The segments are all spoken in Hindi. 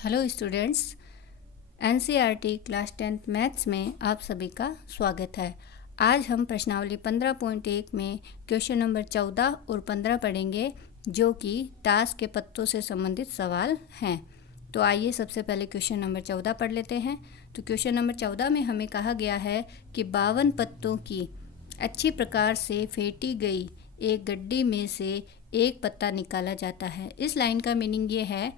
Hello students, NCERT class 10th maths में आप सभी का स्वागत है। आज हम प्रश्नावली 15.1 में क्वेश्चन नंबर 14 और 15 पढ़ेंगे, जो कि ताश के पत्तों से संबंधित सवाल हैं। तो आइए सबसे पहले क्वेश्चन नंबर 14 पढ़ लेते हैं। तो क्वेश्चन नंबर 14 में हमें कहा गया है कि 52 पत्तों की अच्छी प्रकार से फेंटी गई एक गड्डी में से एक पत्ता निकाला जाता है। इस लाइन का मीनिंग ये है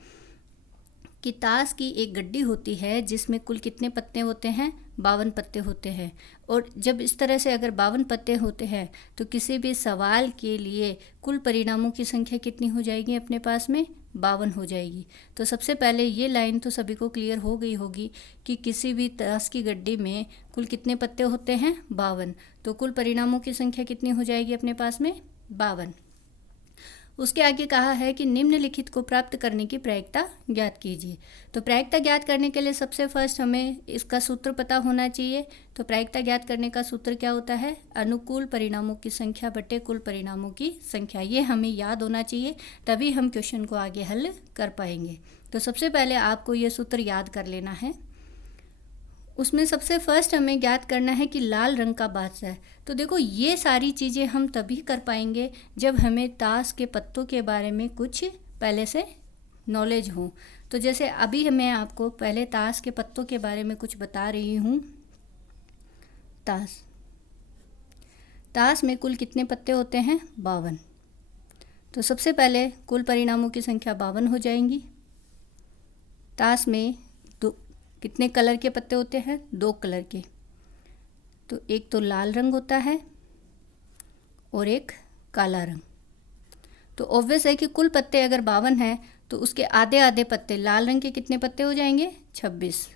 कि ताश की एक गड्डी होती है जिसमें कुल कितने पत्ते होते हैं, 52 पत्ते होते हैं। और जब इस तरह से अगर 52 पत्ते होते हैं तो किसी भी सवाल के लिए कुल परिणामों की संख्या कितनी हो जाएगी, अपने पास में 52 हो जाएगी। तो सबसे पहले ये लाइन तो सभी को क्लियर हो गई होगी कि किसी भी ताश की गड्डी में कुल कितने पत्ते होते हैं, 52। तो कुल परिणामों की संख्या कितनी हो जाएगी अपने पास में, 52। उसके आगे कहा है कि निम्नलिखित को प्राप्त करने की प्रायिकता ज्ञात कीजिए। तो प्रायिकता ज्ञात करने के लिए सबसे फर्स्ट हमें इसका सूत्र पता होना चाहिए। तो प्रायिकता ज्ञात करने का सूत्र क्या होता है, अनुकूल परिणामों की संख्या बटे कुल परिणामों की संख्या। ये हमें याद होना चाहिए, तभी हम क्वेश्चन को आगे हल कर पाएंगे। तो सबसे पहले आपको ये सूत्र याद कर लेना है। उसमें सबसे फर्स्ट हमें ज्ञात करना है कि लाल रंग का बादशाह है। तो देखो, ये सारी चीज़ें हम तभी कर पाएंगे जब हमें ताश के पत्तों के बारे में कुछ पहले से नॉलेज हो। तो जैसे अभी मैं आपको पहले ताश के पत्तों के बारे में कुछ बता रही हूँ। ताश में कुल कितने पत्ते होते हैं, 52। तो सबसे पहले कुल परिणामों की संख्या 52 हो जाएंगी। ताश में कितने कलर के पत्ते होते हैं, 2 कलर के। तो एक तो लाल रंग होता है और एक काला रंग। तो ऑब्वियस है कि कुल पत्ते अगर 52 हैं तो उसके आधे आधे पत्ते, लाल रंग के कितने पत्ते हो जाएंगे, 26।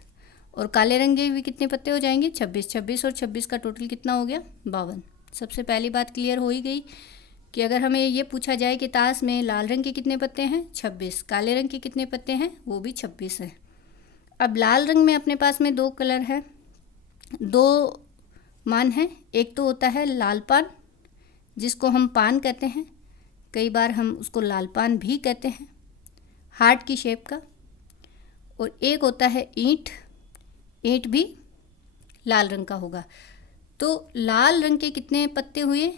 और काले रंग के भी कितने पत्ते हो जाएंगे, 26। 26 और 26 का टोटल कितना हो गया, 52। सबसे पहली बात क्लियर हो ही गई कि अगर हमें ये पूछा जाए कि ताश में लाल रंग के कितने पत्ते हैं, 26, काले रंग के कितने पत्ते हैं, वो भी 26 है। अब लाल रंग में अपने पास में 2 कलर है, 2 मान है। एक तो होता है लाल पान, जिसको हम पान कहते हैं, कई बार हम उसको लाल पान भी कहते हैं, हार्ट की शेप का। और एक होता है ईंट, ईंट भी लाल रंग का होगा। तो लाल रंग के कितने पत्ते हुए,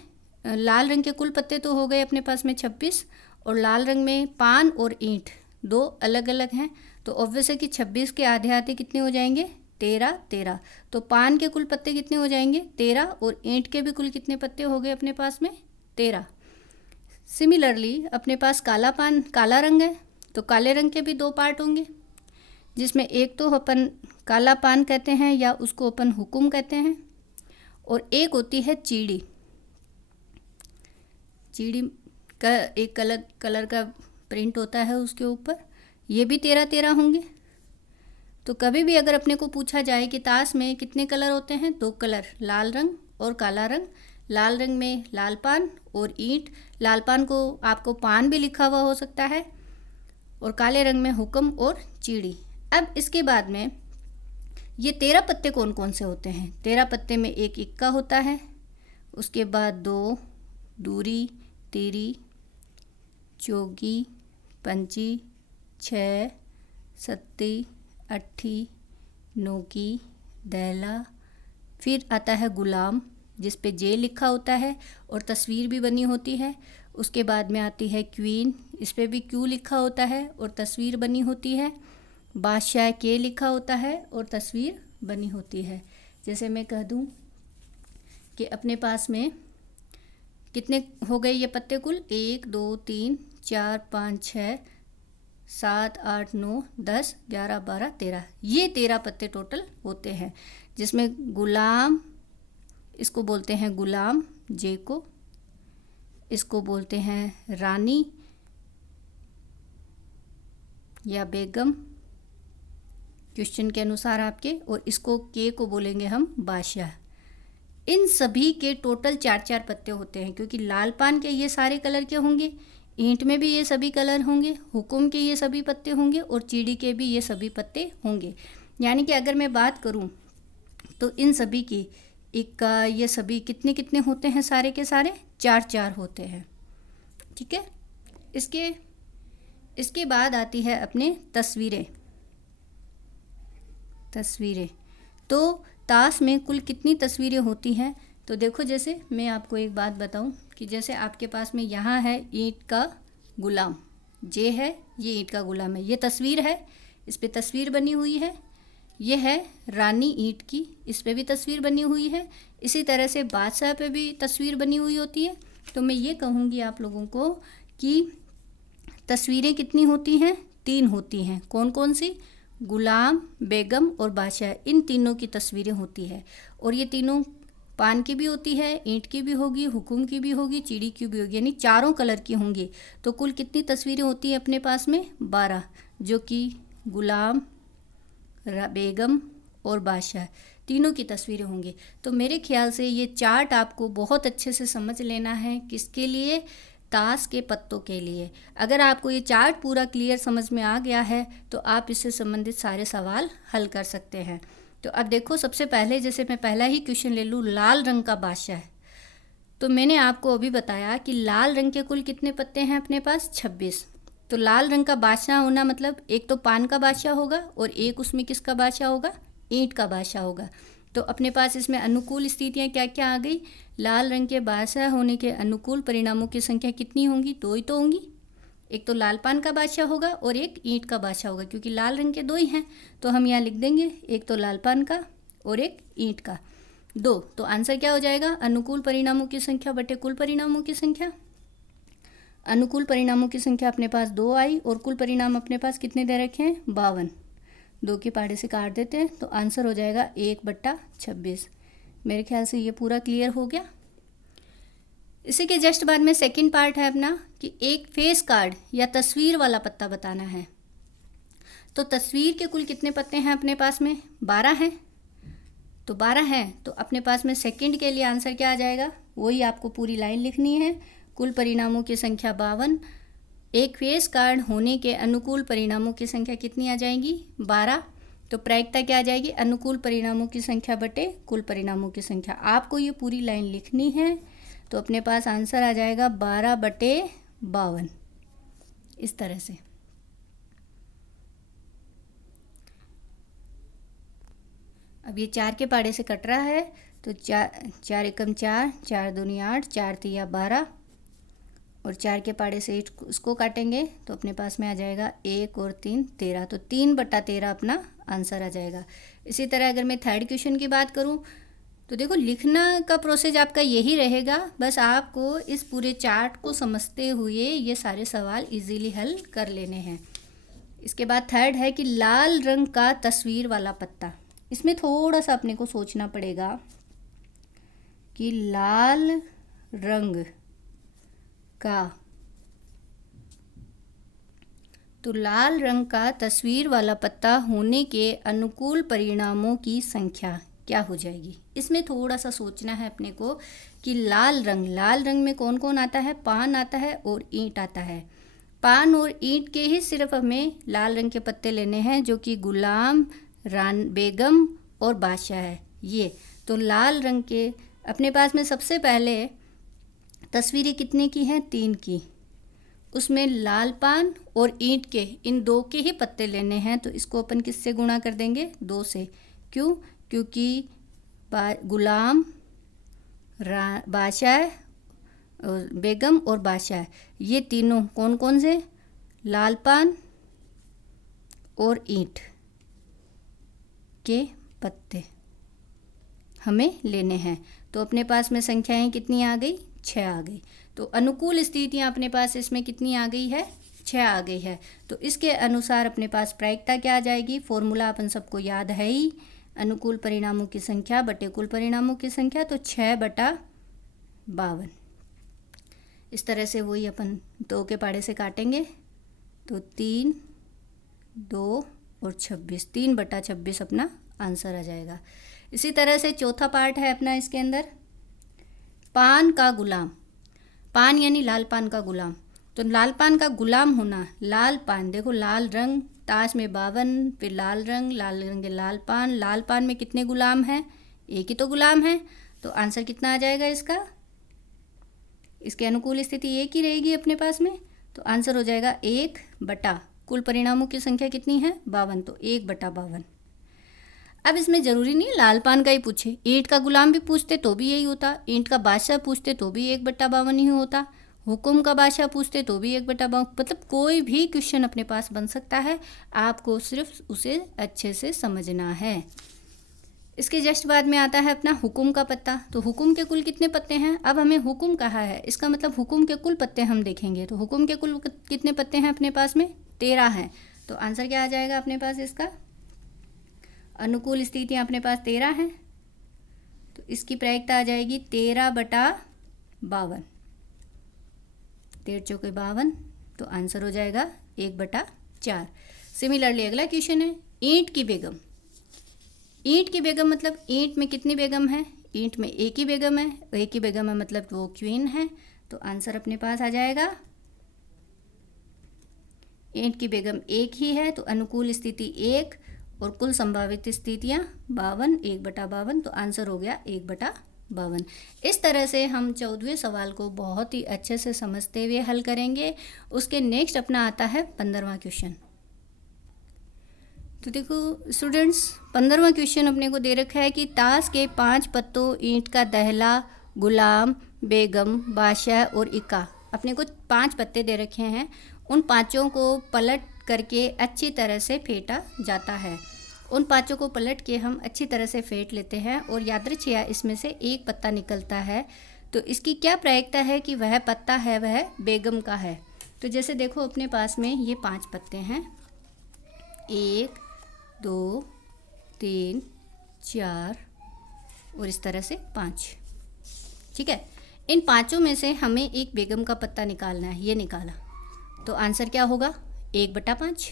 लाल रंग के कुल पत्ते तो हो गए अपने पास में 26, और लाल रंग में पान और ईंट 2 अलग अलग हैं। तो ऑब्वियस है कि 26 के आधे आधे कितने हो जाएंगे, 13 13। तो पान के कुल पत्ते कितने हो जाएंगे, 13, और ईंट के भी कुल कितने पत्ते हो गए अपने पास में, 13। सिमिलरली अपने पास काला पान, काला रंग है, तो काले रंग के भी 2 पार्ट होंगे, जिसमें एक तो अपन काला पान कहते हैं या उसको अपन हुकुम कहते हैं, और एक होती है चीड़ी। चीड़ी का एक अलग कलर का प्रिंट होता है उसके ऊपर, ये भी 13 13 होंगे। तो कभी भी अगर अपने को पूछा जाए कि ताश में कितने कलर होते हैं, 2 कलर, लाल रंग और काला रंग। लाल रंग में लाल पान और ईंट, लाल पान को आपको पान भी लिखा हुआ हो सकता है, और काले रंग में हुक्म और चीड़ी। अब इसके बाद में ये 13 पत्ते कौन कौन से होते हैं, 13 पत्ते में एक इक्का होता है, उसके बाद 2 दूरी, तीरी, चौगी, पंची, 6 सत्ती, अट्ठी, नौकी, दहला। फिर आता है गुलाम, जिस पे जे लिखा होता है और तस्वीर भी बनी होती है। उसके बाद में आती है क्वीन, इस पे भी क्यू लिखा होता है और तस्वीर बनी होती है। बादशाह के लिखा होता है और तस्वीर बनी होती है। जैसे मैं कह दूं कि अपने पास में कितने हो गए ये पत्ते कुल, 1 2 3 4 5 6 7 8 9 10 11 12 13, ये 13 पत्ते टोटल होते हैं। जिसमें गुलाम, इसको बोलते हैं गुलाम जे को, इसको बोलते हैं रानी या बेगम क्वेश्चन के अनुसार आपके, और इसको के को बोलेंगे हम बादशाह। इन सभी के टोटल 4 4 पत्ते होते हैं, क्योंकि लाल पान के ये सारे कलर के होंगे, ईंट में भी ये सभी कलर होंगे, हुकुम के ये सभी पत्ते होंगे, और चीड़ी के भी ये सभी पत्ते होंगे। यानी कि अगर मैं बात करूं तो इन सभी की इक्का, ये सभी कितने कितने होते हैं, सारे के सारे 4 4 होते हैं। ठीक है। इसके बाद आती है अपने तस्वीरें। तस्वीरें। तो ताश में कुल कितनी तस्वीरें होती हैं? तो देखो, जैसे मैं आपको एक बात बताऊं कि जैसे आपके पास में यहाँ है ईंट का गुलाम, ये है, ये ईंट का गुलाम है, ये तस्वीर है, इस पे तस्वीर बनी हुई है। ये है रानी ईंट की, इस पे भी तस्वीर बनी हुई है। इसी तरह से बादशाह पे भी तस्वीर बनी हुई होती है। तो मैं ये कहूँगी आप लोगों को कि तस्वीरें कितनी होती हैं? 3 होती हैं। कौन कौन सी? गुलाम, बेगम और बादशाह, इन तीनों की तस्वीरें होती है। और ये तीनों पान की भी होती है, ईंट की भी होगी, हुकुम की भी होगी, चिड़ी की भी होगी, यानी चारों कलर की होंगी। तो कुल कितनी तस्वीरें होती हैं अपने पास में? 12, जो कि गुलाम, बेगम और बादशाह तीनों की तस्वीरें होंगी। तो मेरे ख्याल से ये चार्ट आपको बहुत अच्छे से समझ लेना है। किसके लिए? ताश के पत्तों के लिए। अगर आपको ये चार्ट पूरा क्लियर समझ में आ गया है तो आप इससे संबंधित सारे सवाल हल कर सकते हैं। तो अब देखो, सबसे पहले जैसे मैं पहला ही क्वेश्चन ले लूँ, लाल रंग का बादशाह। तो मैंने आपको अभी बताया कि लाल रंग के कुल कितने पत्ते हैं अपने पास? 26। तो लाल रंग का बादशाह होना मतलब एक तो पान का बादशाह होगा और एक उसमें किसका बादशाह होगा? ईंट का बादशाह होगा। तो अपने पास इसमें अनुकूल स्थितियाँ क्या क्या आ गई? लाल रंग के बादशाह होने के अनुकूल परिणामों की संख्या कितनी होंगी? 2 ही तो होंगी। एक तो लाल पान का बादशाह होगा और एक ईंट का बादशाह होगा, क्योंकि लाल रंग के 2 ही हैं। तो हम यहाँ लिख देंगे एक तो लाल पान का और एक ईंट का, 2। तो आंसर क्या हो जाएगा? अनुकूल परिणामों की संख्या बटे कुल परिणामों की संख्या। अनुकूल परिणामों की संख्या अपने पास 2 आई और कुल परिणाम अपने पास कितने दे रखे हैं? 52। 2 के पहाड़े से काट देते हैं तो आंसर हो जाएगा 1/26। मेरे ख्याल से ये पूरा क्लियर हो गया। इसी के जस्ट बाद में सेकंड पार्ट है अपना कि एक फेस कार्ड या तस्वीर वाला पत्ता बताना है। तो तस्वीर के कुल कितने पत्ते हैं अपने पास में? 12 हैं। तो 12 हैं तो अपने पास में सेकंड के लिए आंसर क्या आ जाएगा? वही आपको पूरी लाइन लिखनी है। कुल परिणामों की संख्या 52। एक फेस कार्ड होने के अनुकूल परिणामों की संख्या कितनी आ जाएगी? 12। तो प्रायिकता क्या आ जाएगी? अनुकूल परिणामों की संख्या बटे कुल परिणामों की संख्या। आपको ये पूरी लाइन लिखनी है। तो अपने पास आंसर आ जाएगा 12/52, इस तरह से। अब ये 4 के पहाड़े से कट रहा है तो 4 एकम 4, 4 दूनी 8, 4 तिया 12 और 4 के पहाड़े से इसको काटेंगे तो अपने पास में आ जाएगा 1 और 3 13। तो 3/13 अपना आंसर आ जाएगा। इसी तरह अगर मैं थर्ड क्वेश्चन की बात करूं तो देखो, लिखना का प्रोसेस आपका यही रहेगा। बस आपको इस पूरे चार्ट को समझते हुए ये सारे सवाल इजीली हल कर लेने हैं। इसके बाद थर्ड है कि लाल रंग का तस्वीर वाला पत्ता। इसमें थोड़ा सा अपने को सोचना पड़ेगा कि लाल रंग का, तो लाल रंग का तस्वीर वाला पत्ता होने के अनुकूल परिणामों की संख्या क्या हो जाएगी? इसमें थोड़ा सा सोचना है अपने को कि लाल रंग में कौन कौन आता है? पान आता है और ईंट आता है। पान और ईंट के ही सिर्फ हमें लाल रंग के पत्ते लेने हैं, जो कि गुलाम, बेगम और बादशाह है ये। तो लाल रंग के अपने पास में सबसे पहले तस्वीरें कितने की हैं? 3 की। उसमें लाल पान और ईंट के इन 2 के ही पत्ते लेने हैं। तो इसको अपन किससे गुणा कर देंगे? 2 से। क्यों? क्योंकि गुलाम, बादशाह, बेगम और बादशाह, ये तीनों कौन कौन से? लाल पान और ईंट के पत्ते हमें लेने हैं। तो अपने पास में संख्याएं कितनी आ गई? 6 आ गई। तो अनुकूल स्थितियां अपने पास इसमें कितनी आ गई है? 6 आ गई है। तो इसके अनुसार अपने पास प्रायिकता क्या आ जाएगी? फॉर्मूला अपन सबको याद है ही, अनुकूल परिणामों की संख्या बटे कुल परिणामों की संख्या। तो 6/52। इस तरह से वही अपन 2 के पहाड़े से काटेंगे तो 3, 2 और 26, 3/26 अपना आंसर आ जाएगा। इसी तरह से चौथा पार्ट है अपना इसके अंदर, पान का गुलाम। पान यानी लाल पान का गुलाम। तो लाल पान का गुलाम होना, लाल पान, देखो लाल रंग, ताश में 52, फिर लाल रंग के लाल पान में कितने गुलाम हैं? एक ही तो गुलाम है। तो आंसर कितना आ जाएगा इसका? इसके अनुकूल स्थिति एक ही रहेगी अपने पास में। तो आंसर हो जाएगा 1 बटा कुल परिणामों की संख्या कितनी है? 52। तो 1/52। अब इसमें ज़रूरी नहीं है लाल पान का ही पूछे, ईंट का गुलाम भी पूछते तो भी यही होता, ईंट का बादशाह पूछते तो भी 1/52 ही होता, हुकुम का बादशाह पूछते तो भी 1/52, मतलब कोई भी क्वेश्चन अपने पास बन सकता है, आपको सिर्फ उसे अच्छे से समझना है। इसके जस्ट बाद में आता है अपना हुकुम का पत्ता। तो हुकुम के कुल कितने पत्ते हैं? अब हमें हुकुम कहा है, इसका मतलब हुकुम के कुल पत्ते हम देखेंगे। तो हुकुम के कुल कितने पत्ते हैं अपने पास में? 13 हैं। तो आंसर क्या आ जाएगा अपने पास इसका? अनुकूल स्थितियाँ अपने पास 13 हैं, तो इसकी प्रायिकता आ जाएगी 13/52। 13 चौके 52, तो आंसर हो जाएगा 1/4। सिमिलरली अगला क्वेश्चन है ईंट की बेगम। ईंट की बेगम मतलब ईंट में कितनी बेगम है? ईंट में एक ही बेगम है, एक ही बेगम है मतलब वो क्वीन है। तो आंसर अपने पास आ जाएगा ईंट की बेगम एक ही है, तो अनुकूल स्थिति 1 और कुल संभावित स्थितियाँ 52, 1/52, तो आंसर हो गया 1/52। इस तरह से हम 14वें सवाल को बहुत ही अच्छे से समझते हुए हल करेंगे। उसके नेक्स्ट अपना आता है 15वां क्वेश्चन। तो देखो स्टूडेंट्स, 15वां क्वेश्चन अपने को दे रखा है कि ताश के 5 पत्तों ईंट का दहला, गुलाम, बेगम, बादशाह और इक्का, अपने को 5 पत्ते दे रखे हैं। उन पांचों को पलट करके अच्छी तरह से फेंटा जाता है। उन पांचों को पलट के हम अच्छी तरह से फेंट लेते हैं और यादृच्छिया इसमें से एक पत्ता निकलता है। तो इसकी क्या प्रायिकता है कि वह पत्ता है वह बेगम का है? तो जैसे देखो अपने पास में ये 5 पत्ते हैं, 1 2 3 4 और इस तरह से 5। ठीक है, इन पांचों में से हमें एक बेगम का पत्ता निकालना है। ये निकाला तो आंसर क्या होगा? 1/5।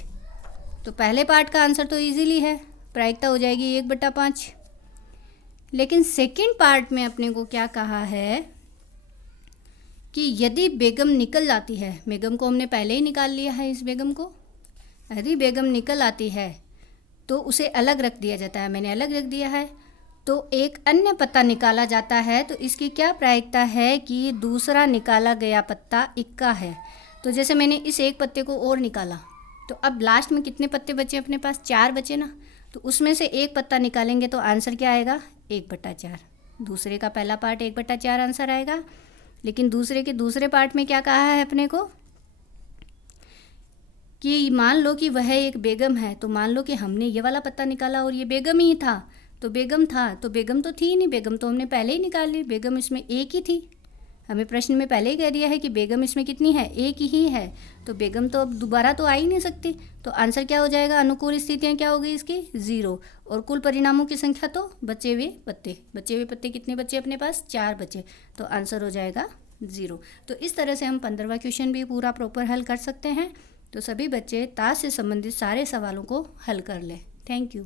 तो पहले पार्ट का आंसर तो इजीली है, प्रायिकता हो जाएगी 1/5। लेकिन सेकंड पार्ट में अपने को क्या कहा है कि यदि बेगम निकल जाती है, बेगम को हमने पहले ही निकाल लिया है, इस बेगम को यदि बेगम निकल आती है तो उसे अलग रख दिया जाता है। मैंने अलग रख दिया है, तो एक अन्य पत्ता निकाला जाता है। तो इसकी क्या प्रायिकता है कि दूसरा निकाला गया पत्ता इक्का है। तो जैसे मैंने इस एक पत्ते को और निकाला, तो अब लास्ट में कितने पत्ते बचे अपने पास? 4 बचे ना। तो उसमें से एक पत्ता निकालेंगे तो आंसर क्या आएगा? 1/4। दूसरे का पहला पार्ट 1/4 आंसर आएगा। लेकिन दूसरे के दूसरे पार्ट में क्या कहा है अपने को कि मान लो कि वह एक बेगम है। तो मान लो कि हमने ये वाला पत्ता निकाला और ये बेगम ही था, तो बेगम था तो बेगम तो थी नहीं, बेगम तो हमने पहले ही निकाल ली। बेगम इसमें एक ही थी, हमें प्रश्न में पहले ही कह दिया है कि बेगम इसमें कितनी है? एक ही है। तो बेगम तो अब दोबारा तो आ ही नहीं सकती। तो आंसर क्या हो जाएगा? अनुकूल स्थितियाँ क्या हो गई इसकी? 0। और कुल परिणामों की संख्या तो बचे हुए पत्ते कितने बचे अपने पास? 4 बचे। तो आंसर हो जाएगा 0। तो इस तरह से हम 15वां क्वेश्चन भी पूरा प्रॉपर हल कर सकते हैं। तो सभी बच्चे ताश से संबंधित सारे सवालों को हल कर लें। Thank you.